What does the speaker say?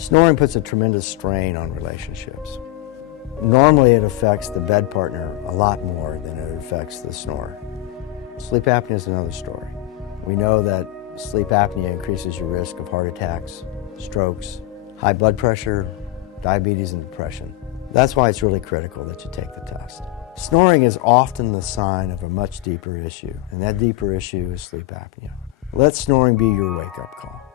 Snoring puts a tremendous strain on relationships. Normally it affects the bed partner a lot more than it affects the snorer. Sleep apnea is another story. We know that sleep apnea increases your risk of heart attacks, strokes, high blood pressure, diabetes, and depression. That's why it's really critical that you take the test. Snoring is often the sign of a much deeper issue, and that deeper issue is sleep apnea. Let snoring be your wake-up call.